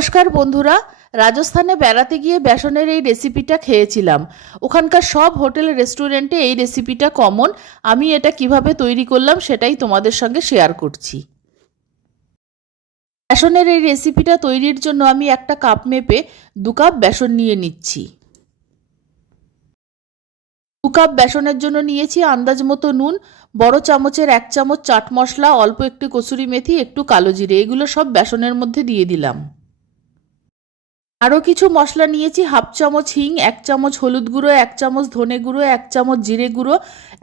নমস্কার বন্ধুরা, রাজস্থানে বেড়াতে গিয়ে বেসনের এই রেসিপিটা খেয়েছিলাম। ওখানকার সব হোটেল রেস্টুরেন্টে এই রেসিপিটা কমন। আমি এটা কিভাবে তৈরি করলাম সেটাই তোমাদের সঙ্গে শেয়ার করছি। বেসনের এই রেসিপিটা তৈরির জন্য আমি একটা কাপ মেপে 2 কাপ বেসন নিয়ে নিচ্ছি। 2 কাপ বেসনের জন্য নিয়েছি আন্দাজ মতো নুন, বড় চামচের 1 চামচ চাট মশলা, অল্প একটু কসুরি মেথি, একটু কালো জিরে। এগুলো সব বেসনের মধ্যে দিয়ে দিলাম। আরও কিছু মশলা নিয়েছি, 1/2 চামচ হিং, 1 চামচ হলুদ গুঁড়ো, 1 চামচ ধনে গুঁড়ো, 1 চামচ জিরে গুঁড়ো,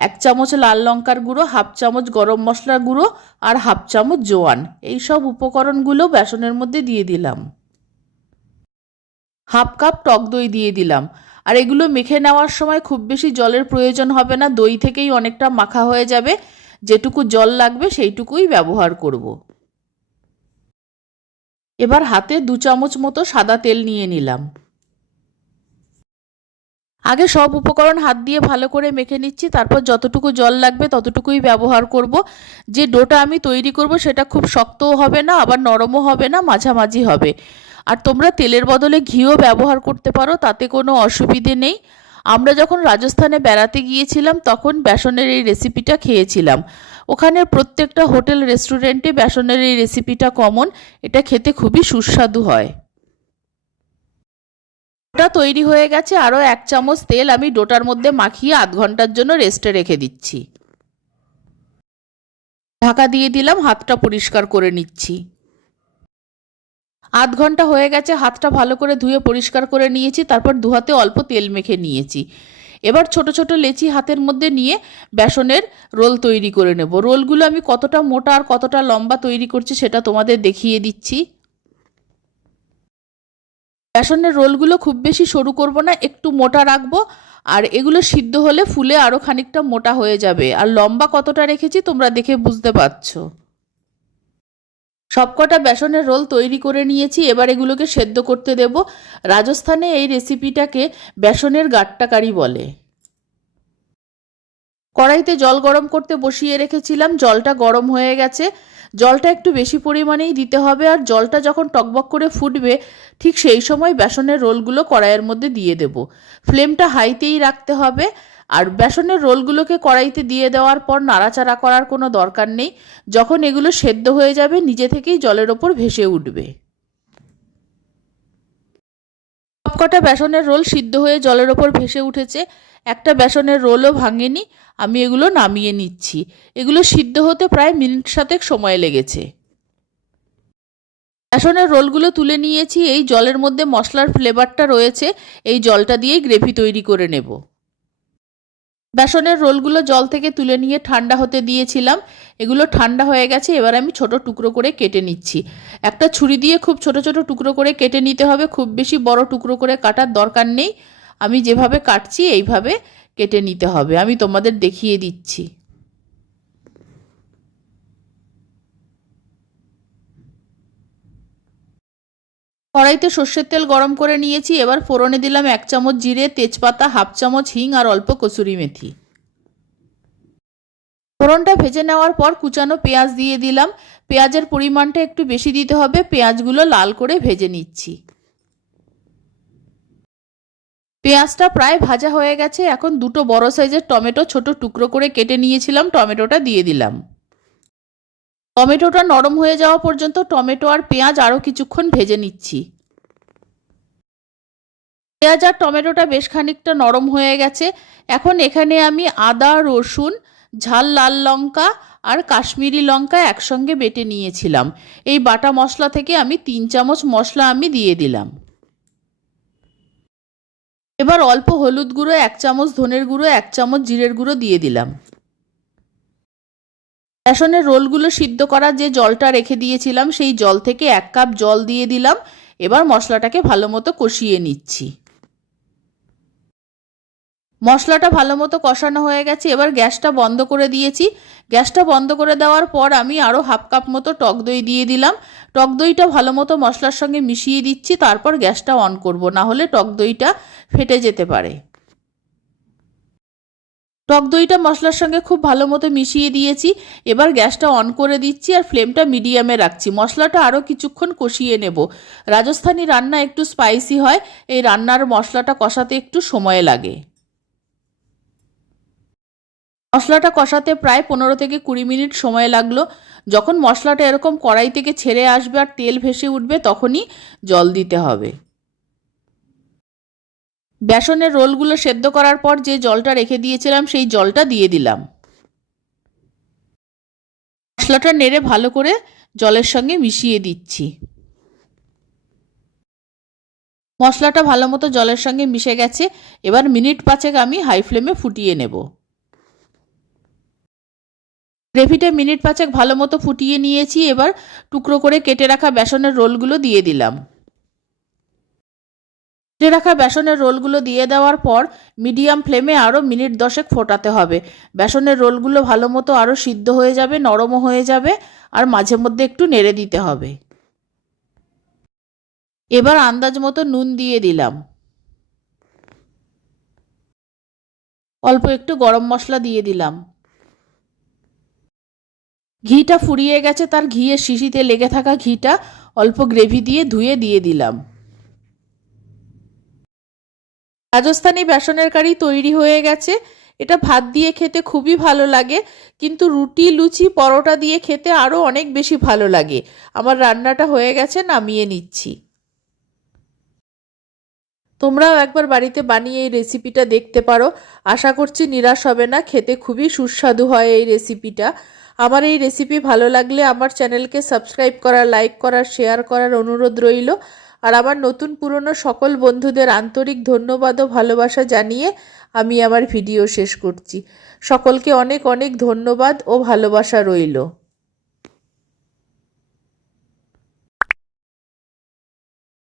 1 চামচ লাল লঙ্কার গুঁড়ো, 1/2 চামচ গরম মশলার গুঁড়ো আর 1/2 চামচ জোয়ান। এই সব উপকরণগুলো বেসনের মধ্যে দিয়ে দিলাম। 1/2 কাপ টক দই দিয়ে দিলাম। আর এগুলো মেখে নেওয়ার সময় খুব বেশি জলের প্রয়োজন হবে না, দই থেকেই অনেকটা মাখা হয়ে যাবে। যেটুকু জল লাগবে সেইটুকুই ব্যবহার করব। এবার হাতে 2 চামচ মতো সাদা তেল নিয়ে নিলাম। আগে সব উপকরণ হাত দিয়ে ভালো করে মেখে নিচ্ছি, তারপর যতটুকু জল লাগবে ততটুকুই ব্যবহার করব। যে ডোটা আমি তৈরি করব সেটা খুব শক্তও হবে না, আবার নরমও হবে না, মাঝামাঝি হবে। আর তোমরা তেলের বদলে ঘিও ব্যবহার করতে পারো, তাতে কোনো অসুবিধে নেই। আমরা যখন রাজস্থানে বেড়াতে গিয়েছিলাম তখন বেসনের এই রেসিপিটা খেয়েছিলাম। ওখানে প্রত্যেকটা হোটেল রেস্টুরেন্টে বেসনের এই রেসিপিটা কমন। এটা খেতে খুবই সুস্বাদু হয়। ডোটা তৈরি হয়ে গেছে। আরও 1 চামচ তেল আমি ডোটার মধ্যে মাখিয়ে আধ ঘন্টার জন্য রেস্টে রেখে দিচ্ছি। ঢাকা দিয়ে দিলাম, হাতটা পরিষ্কার করে নিচ্ছি। আধ ঘন্টা হয়ে গেছে, হাতটা ভালো করে ধুয়ে পরিষ্কার করে নিয়েছি, তারপর দু হাতে অল্প তেল মেখে নিয়েছি। এবার ছোট ছোট লেচি হাতের মধ্যে নিয়ে বেসনের রোল তৈরি করে নেব। রোলগুলো আমি কতটা মোটা আর কতটা লম্বা তৈরি করছি সেটা তোমাদের দেখিয়ে দিচ্ছি। বেসনের রোলগুলো খুব বেশি সরু করব না, একটু মোটা রাখবো। আর এগুলো সিদ্ধ হলে ফুলে আরও খানিকটা মোটা হয়ে যাবে। আর লম্বা কতটা রেখেছি তোমরা দেখে বুঝতে পারছো। সবকটা বেসনের রোল তৈরি করে নিয়েছি। এবার এগুলোকে সেদ্ধ করতে দেব। রাজস্থানে এই রেসিপিটাকে বেসনের গাট্টা কারি বলে। কড়াইতে জল গরম করতে বসিয়ে রেখেছিলাম, জলটা গরম হয়ে গেছে। জলটা একটু বেশি পরিমাণেই দিতে হবে। আর জলটা যখন টকবক করে ফুটবে ঠিক সেই সময় বেসনের রোলগুলো কড়াইয়ের মধ্যে দিয়ে দেব। ফ্লেমটা হাইতেই রাখতে হবে। আর বেসনের রোলগুলোকে কড়াইতে দিয়ে দেওয়ার পর নাড়াচাড়া করার কোনো দরকার নেই। যখন এগুলো সেদ্ধ হয়ে যাবে নিজে থেকেই জলের ওপর ভেসে উঠবে। সবকটা বেসনের রোল সিদ্ধ হয়ে জলের ওপর ভেসে উঠেছে। একটা বেসনের রোলও ভাঙেনি। আমি এগুলো নামিয়ে নিচ্ছি। এগুলো সিদ্ধ হতে প্রায় মিনিট 7 সময় লেগেছে। বেসনের রোলগুলো তুলে নিয়েছি। এই জলের মধ্যে মশলার ফ্লেভারটা রয়েছে, এই জলটা দিয়েই গ্রেভি তৈরি করে নেব। বেসনের রোলগুলো জল থেকে তুলে নিয়ে ঠান্ডা হতে দিয়েছিলাম। এগুলো ঠান্ডা হয়ে গেছে। এবার আমি ছোট টুকরো করে কেটে নিচ্ছি। একটা ছুরি দিয়ে খুব ছোট ছোট টুকরো করে কেটে নিতে হবে, খুব বেশি বড় টুকরো করে কাটার দরকার নেই। আমি যেভাবে কাটছি এইভাবে কেটে নিতে হবে। আমি তোমাদের দেখিয়ে দিচ্ছি। কড়াইতে সর্ষের তেল গরম করে নিয়েছি। এবার ফোড়নে দিলাম 1 চামচ জিরে, তেজপাতা, 1/2 চামচ হিং আর অল্প কসুরি মেথি। ফোড়নটা ভেজে নেওয়ার পর কুচানো পেঁয়াজ দিয়ে দিলাম। পেঁয়াজের পরিমাণটা একটু বেশি দিতে হবে। পেঁয়াজগুলো লাল করে ভেজে নিচ্ছি। পেঁয়াজটা প্রায় ভাজা হয়ে গেছে। এখন 2টো বড় সাইজের টমেটো ছোট টুকরো করে কেটে নিয়েছিলাম, টমেটোটা দিয়ে দিলাম। টমেটোটা নরম হয়ে যাওয়া পর্যন্ত টমেটো আর পেঁয়াজ আরও কিছুক্ষণ ভেজে নিচ্ছি। পেঁয়াজ আর টমেটোটা বেশ খানিকটা নরম হয়ে গেছে। এখন এখানে আমি আদা, রসুন, ঝাল লাল লঙ্কা আর কাশ্মীরি লঙ্কা একসঙ্গে বেটে নিয়েছিলাম। এই বাটা মশলা থেকে আমি 3 চামচ মশলা আমি দিয়ে দিলাম। এবার অল্প হলুদ গুঁড়ো, 1 চামচ ধনের গুঁড়ো, 1 চামচ জিরের গুঁড়ো দিয়ে দিলাম। বেসনের রোলগুলো সিদ্ধ করার যে জলটা রেখে দিয়েছিলাম সেই জল থেকে 1 কাপ জল দিয়ে দিলাম। এবার মশলাটাকে ভালো মতো কষিয়ে নিচ্ছি। মশলাটা ভালো মতো কষানো হয়ে গেছে। এবার গ্যাসটা বন্ধ করে দিয়েছি। গ্যাসটা বন্ধ করে দেওয়ার পর আমি আরও 1/2 কাপ মতো টক দই দিয়ে দিলাম। টক দইটা ভালো মতো মশলার সঙ্গে মিশিয়ে দিচ্ছি, তারপর গ্যাসটা অন করব, না হলে টক দইটা ফেটে যেতে পারে। টক দইটা মশলার সঙ্গে খুব ভালো মতো মিশিয়ে দিয়েছি। এবার গ্যাসটা অন করে দিচ্ছি আর ফ্লেমটা মিডিয়ামে রাখছি। মশলাটা আরও কিছুক্ষণ কষিয়ে নেব। রাজস্থানি রান্না একটু স্পাইসি হয়, এই রান্নার মশলাটা কষাতে একটু সময় লাগে। মশলাটা কষাতে প্রায় 15 থেকে 20 মিনিট সময় লাগলো। যখন মশলাটা এরকম কড়াই থেকে ছেড়ে আসবে আর তেল ভেসে উঠবে তখনই জল দিতে হবে। বেসনের রোলগুলো সেদ্ধ করার পর যে জলটা রেখে দিয়েছিলাম সেই জলটা দিয়ে দিলাম। মশলাটা নেড়ে ভালো করে জলের সঙ্গে মিশিয়ে দিচ্ছি। মশলাটা ভালো মতো জলের সঙ্গে মিশে গেছে। এবার মিনিট 5 আমি হাই ফ্লেমে ফুটিয়ে নেব। গ্রেভিটা মিনিট 5 ভালো মতো ফুটিয়ে নিয়েছি। এবার টুকরো করে কেটে রাখা বেসনের রোলগুলো দিয়ে দিলাম। কেটে রাখা বেসনের রোলগুলো দিয়ে দেওয়ার পর মিডিয়াম ফ্লেমে আরও মিনিট 10 ফোটাতে হবে। বেসনের রোলগুলো ভালো মতো আরও সিদ্ধ হয়ে যাবে, নরমও হয়ে যাবে, আর মাঝে মধ্যে একটু নেড়ে দিতে হবে। এবার আন্দাজ মতো নুন দিয়ে দিলাম। অল্প একটু গরম মশলা দিয়ে দিলাম। ঘিটা ফুরিয়ে গেছে, তার ঘিয়ের শিশিতে লেগে থাকা ঘিটা অল্প গ্রেভি দিয়ে ধুয়ে দিয়ে দিলাম। রাজস্থানি বেসনের কারি তৈরি হয়ে গেছে। এটা ভাত দিয়ে খেতে খুবই ভালো লাগে, কিন্তু রুটি, লুচি, পরোটা দিয়ে খেতে আরও অনেক বেশি ভালো লাগে। আমার রান্নাটা হয়ে গেছে, নামিয়ে নিচ্ছি। তোমরাও একবার বাড়িতে বানিয়ে এই রেসিপিটা দেখতে পারো। আশা করছি নিরাশ হবে না, খেতে খুবই সুস্বাদু হয় এই রেসিপিটা। আমার এই রেসিপি ভালো লাগলে আমার চ্যানেলকে সাবস্ক্রাইব করা, লাইক করা, শেয়ার করার অনুরোধ রইল। আর আমার নতুন পুরনো সকল বন্ধুদের আন্তরিক ধন্যবাদ ও ভালোবাসা জানিয়ে আমি আমার ভিডিও শেষ করছি। সকলকে অনেক অনেক ধন্যবাদ ও ভালোবাসা রইল।